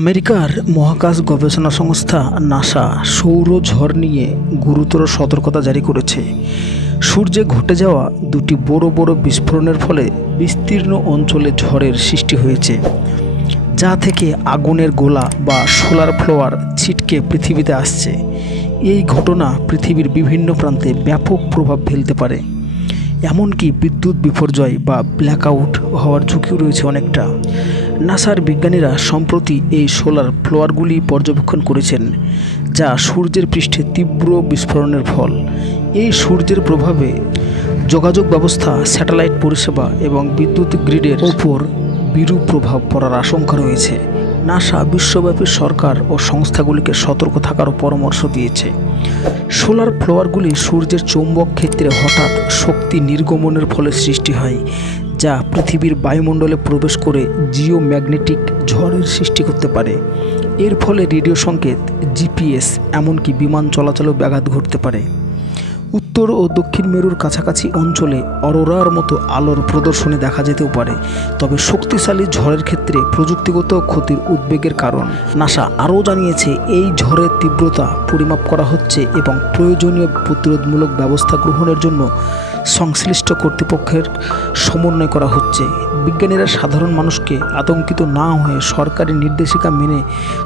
আমেরিকার মহাকাশ গবেষণা সংস্থা নাসা সৌর ঝড় নিয়ে গুরুতর সতর্কতা জারি করেছে। সূর্যে ঘটে যাওয়া দুটি বড় বড় বিস্ফোরণের ফলে বিস্তীর্ণ অঞ্চলে ঝড়ের সৃষ্টি হয়েছে, যা থেকে আগুনের গোলা বা সোলার ফ্লাওয়ার ছিটকে পৃথিবীতে আসছে। এই ঘটনা পৃথিবীর বিভিন্ন প্রান্তে ব্যাপক প্রভাব ফেলতে পারে, এমনকি বিদ্যুৎ বিপর্যয় বা ব্ল্যাকআউট হওয়ার ঝুঁকিও রয়েছে অনেকটা। নাসার বিজ্ঞানীরা সম্প্রতি এই সোলার ফ্লাওয়ারগুলি পর্যবেক্ষণ করেছেন, যা সূর্যের পৃষ্ঠে তীব্র বিস্ফোরণের ফল। এই সূর্যের প্রভাবে যোগাযোগ ব্যবস্থা, স্যাটেলাইট পরিষেবা এবং বিদ্যুৎ গ্রিডের ওপর বিরূপ প্রভাব পড়ার আশঙ্কা রয়েছে। নাসা বিশ্বব্যাপী সরকার ও সংস্থাগুলিকে সতর্ক থাকারও পরামর্শ দিয়েছে। সোলার ফ্লাওয়ারগুলি সূর্যের চৌম্বক ক্ষেত্রে হঠাৎ শক্তি নির্গমনের ফলে সৃষ্টি হয়, যা পৃথিবীর বায়ুমণ্ডলে প্রবেশ করে জিওম্যাগনেটিক ঝড়ের সৃষ্টি করতে পারে। এর ফলে রেডিও সংকেত, জিপিএস, এমনকি বিমান চলাচলেও ব্যাঘাত ঘটতে পারে। উত্তর ও দক্ষিণ মেরুর কাছাকাছি অঞ্চলে অরোরার মতো আলোর প্রদর্শনী দেখা যেতেও পারে, তবে শক্তিশালী ঝড়ের ক্ষেত্রে প্রযুক্তিগত ক্ষতির উদ্বেগের কারণ। নাসা আরও জানিয়েছে, এই ঝড়ের তীব্রতা পরিমাপ করা হচ্ছে এবং প্রয়োজনীয় প্রতিরোধমূলক ব্যবস্থা গ্রহণের জন্য সংশ্লিষ্ট কর্তৃপক্ষের সমন্বয় করা হচ্ছে। বিজ্ঞানীরা সাধারণ মানুষকে আতঙ্কিত না হয়ে সরকারি নির্দেশিকা মেনে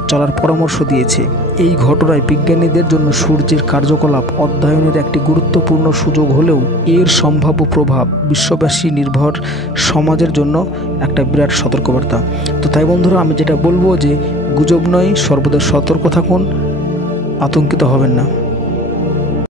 চলার পরামর্শ দিয়েছে। এই ঘটনায় বিজ্ঞানীদের জন্য সূর্যের কার্যকলাপ অধ্যয়নের একটি গুরুত্বপূর্ণ সুযোগ হলেও এর সম্ভাব্য প্রভাব বিশ্ববাসী নির্ভর সমাজের জন্য একটা বিরাট সতর্কবার্তা। তো তাই বন্ধুরা, আমি যেটা বলবো যে গুজব নয়, সর্বদা সতর্ক থাকুন, আতঙ্কিত হবেন না।